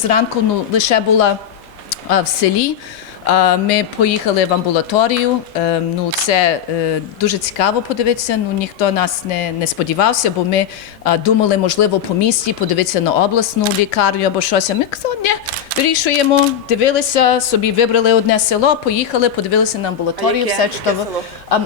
Зранку ну, лише була а, в селі. А, Ми поїхали в амбулаторію. Е, Ну, це е, дуже цікаво подивитися. Ну, ніхто нас не, не сподівався, бо ми а, думали, можливо, по місті подивитися на обласну лікарню або щось. А ми казали, ні, вирішуємо, дивилися, собі вибрали одне село, поїхали, подивилися на амбулаторію, все чудово.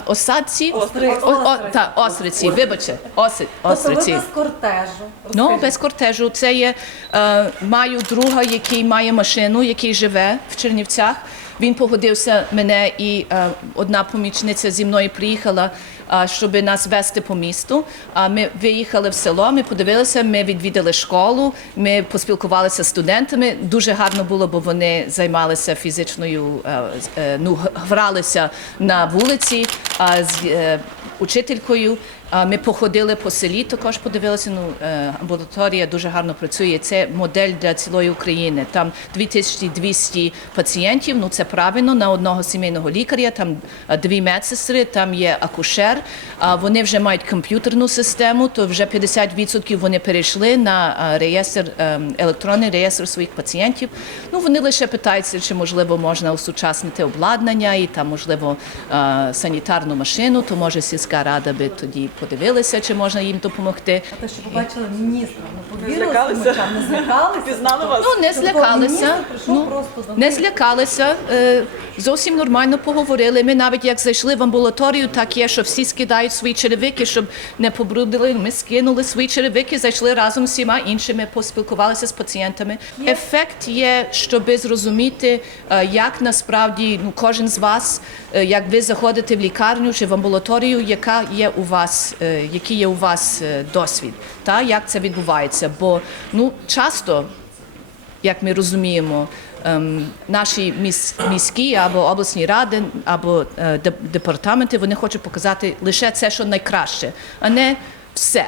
Осадці, Остриці. О, о, та, Остриці, вибачте, Оси- Тобто ви Остриці. без кортежу. Ну, без кортежу. Це є е, маю друга, який має машину, який живе в Чернівцях. Він погодився мене і е, одна помічниця зі мною приїхала, щоб нас вести по місту. А ми виїхали в село, ми подивилися, ми відвідали школу, ми поспілкувалися з студентами. Дуже гарно було, бо вони займалися фізичною, е, е, ну, гралися на вулиці учителькою. Ми походили по селі, також подивилися. Ну е, амбулаторія дуже гарно працює. Це модель для цілої України. Там 2200 пацієнтів. Ну це правильно на одного сімейного лікаря. Там е, дві медсестри, там є акушер. Вони вже мають комп'ютерну систему. То вже 50% вони перейшли на е, реєстр електронний реєстр своїх пацієнтів. Ну вони лише питаються, чи можливо можна осучаснити обладнання і там можливо санітарну машину. То може сільська рада би тоді подивилася, чи можна їм допомогти. Те, що побачили міністра, не повірили злякалися? цим не злякалися. Пізнали вас? Ну, не Тобто злякалися. прийшов Ну, просто не злякалися. е, Зовсім нормально поговорили. Ми навіть як зайшли в амбулаторію, так є, що всі скидають свої черевики, щоб не побрудили. Ми скинули свої черевики, зайшли разом з всіма іншими, поспілкувалися з пацієнтами. Ефект є, щоб зрозуміти, е, як насправді ну, кожен з вас, е, як ви заходите в лікарню чи в амбулаторію, яка є у вас, е, який є у вас е, досвід, та як це відбувається. Бо ну часто як ми розуміємо, ем, наші міські або обласні ради, або е, департаменти вони хочуть показати лише це, що найкраще, а не все.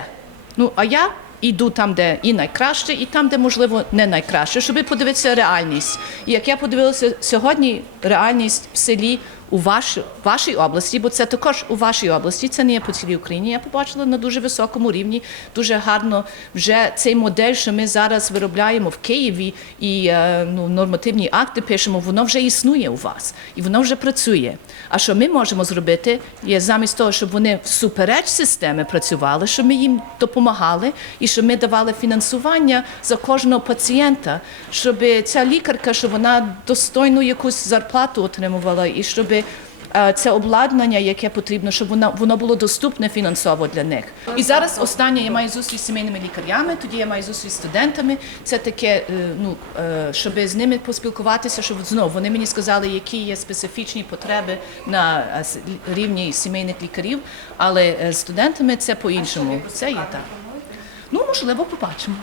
Ну а я йду там, де і найкраще, і там, де можливо не найкраще, щоб подивитися реальність. І як я подивилася сьогодні, реальність в селі. У вашій, вашій області, бо це також у вашій області, це не є по цілій Україні. Я побачила на дуже високому рівні, дуже гарно вже цей модель, що ми зараз виробляємо в Києві і е, ну, нормативні акти пишемо, воно вже існує у вас і воно вже працює. А що ми можемо зробити, є замість того, щоб вони всупереч системи працювали, щоб ми їм допомагали і щоб ми давали фінансування за кожного пацієнта, щоб ця лікарка, щоб вона достойну якусь зарплату отримувала, і щоб е, це обладнання, яке потрібно, щоб воно, воно було доступне фінансово для них. І зараз останнє я маю зустріч з сімейними лікарями, тоді я маю зустріч з студентами. Це таке, е, ну е, щоб з ними поспілкуватися, щоб знову вони мені сказали, які є специфічні потреби на рівні сімейних лікарів. Але з студентами це по-іншому. Це є так. Ну можливо, побачимо.